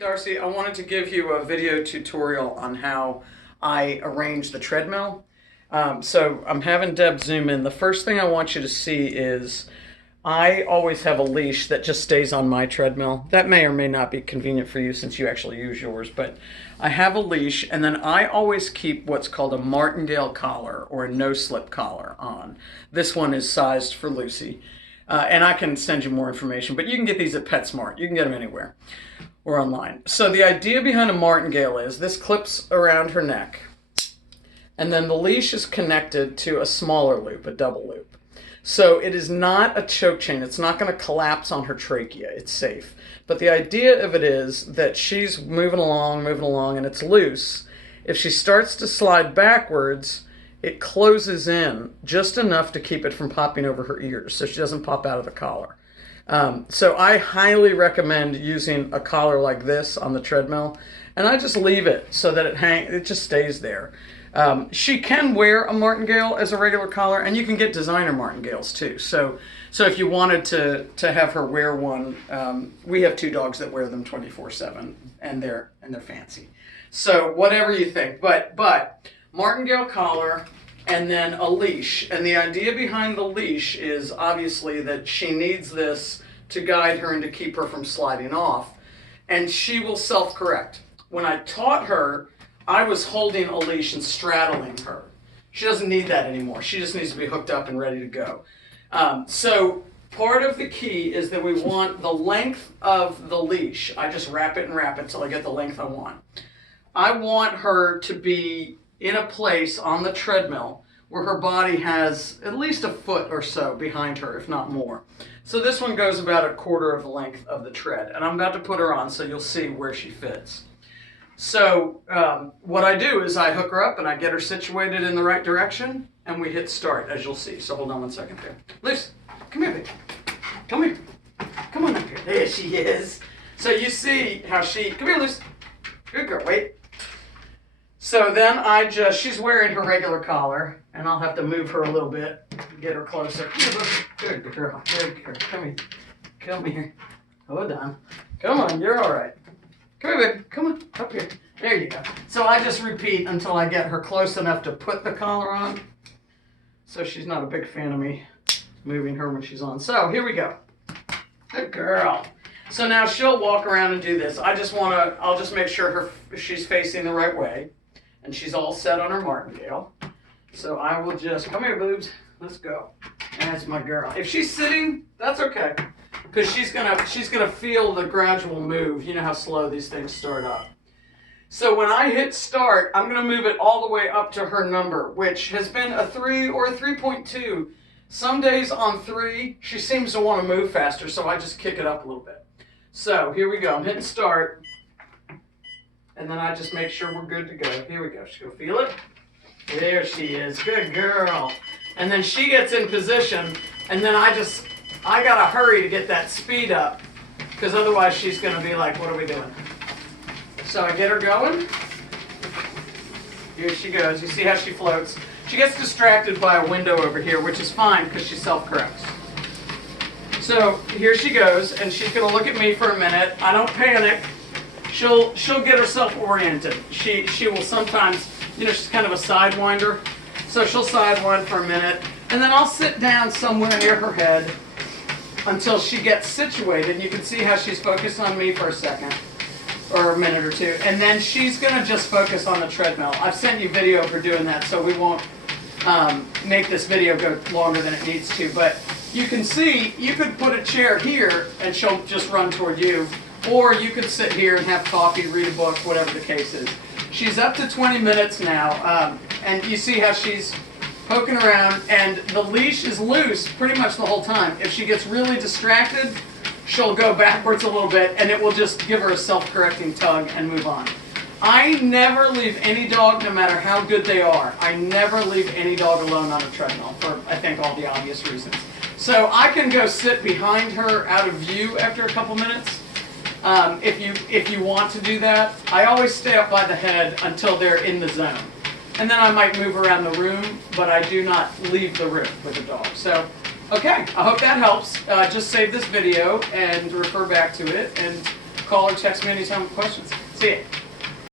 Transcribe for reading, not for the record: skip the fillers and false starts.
Darcy, I wanted to give you a video tutorial on how I arrange the treadmill. So I'm having Deb zoom in. The first thing I want you to see is I always have a leash that just stays on my treadmill. That may or may not be convenient for you since you actually use yours, but I have a leash, and then I always keep what's called a martingale collar or a no-slip collar on. This one is sized for Lucy. And I can send you more information, but you can get these at PetSmart. You can get them anywhere or online. So the idea behind a martingale is this clips around her neck, and then the leash is connected to a smaller loop, a double loop. So it is not a choke chain. It's not going to collapse on her trachea. It's safe. But the idea of it is that she's moving along, and it's loose. If she starts to slide backwards, it closes in just enough to keep it from popping over her ears so she doesn't pop out of the collar. So I highly recommend using a collar like this on the treadmill, and I just leave it so that it just stays there. She can wear a martingale as a regular collar, and you can get designer martingales too. So if you wanted to have her wear one, we have two dogs that wear them 24/7, and they're fancy. So whatever you think, but martingale collar and then a leash. And the idea behind the leash is obviously that she needs this to guide her and to keep her from sliding off. And she will self-correct. When I taught her, I was holding a leash and straddling her. She doesn't need that anymore. She just needs to be hooked up and ready to go. So part of the key is that we want the length of the leash. I just wrap it till I get the length I want. I want her to be in a place on the treadmill where her body has at least a foot or so behind her, if not more. So this one goes about a quarter of the length of the tread, and I'm about to put her on so you'll see where she fits. So what I do is I hook her up and I get her situated in the right direction, and we hit start, as you'll see. So hold on one second there. Luce, come here, baby. Come here. Come on up here. There she is. So you see how come here, Luce. Good girl, wait. So then she's wearing her regular collar, and I'll have to move her a little bit, get her closer. Good girl, good girl. Come here. Hold on. Come on, you're all right. Come here, baby. Come on, up here. There you go. So I just repeat until I get her close enough to put the collar on. So she's not a big fan of me moving her when she's on. So here we go. Good girl. So now she'll walk around and do this. I'll just make sure she's facing the right way. And she's all set on her martingale. So I will just, come here, boobs. Let's go. That's my girl. If she's sitting, that's okay. Because she's gonna feel the gradual move. You know how slow these things start up. So when I hit start, I'm gonna move it all the way up to her number, which has been a 3 or a 3.2. Some days on 3, she seems to want to move faster, so I just kick it up a little bit. So here we go. I'm hitting start. And then I just make sure we're good to go. Here we go. She's going to feel it. There she is. Good girl. And then she gets in position, and then I got to hurry to get that speed up, because otherwise she's going to be like, what are we doing? So I get her going. Here she goes. You see how she floats? She gets distracted by a window over here, which is fine because she self-corrects. So here she goes, and she's going to look at me for a minute. I don't panic. She'll get herself oriented. She will sometimes, she's kind of a sidewinder, so she'll sidewind for a minute, and then I'll sit down somewhere near her head until she gets situated. You can see how she's focused on me for a second, or a minute or two, and then she's going to just focus on the treadmill. I've sent you video of her doing that, so we won't make this video go longer than it needs to, but you can see, you could put a chair here, and she'll just run toward you. Or you could sit here and have coffee, read a book, whatever the case is. She's up to 20 minutes now, and you see how she's poking around, and the leash is loose pretty much the whole time. If she gets really distracted, she'll go backwards a little bit, and it will just give her a self-correcting tug and move on. I never leave any dog, no matter how good they are. I never leave any dog alone on a treadmill for, I think, all the obvious reasons. So I can go sit behind her out of view after a couple minutes. If you want to do that. I always stay up by the head until they're in the zone. And then I might move around the room, but I do not leave the room with the dog. So, okay, I hope that helps. Just save this video and refer back to it. And Call or text me anytime with questions. See ya.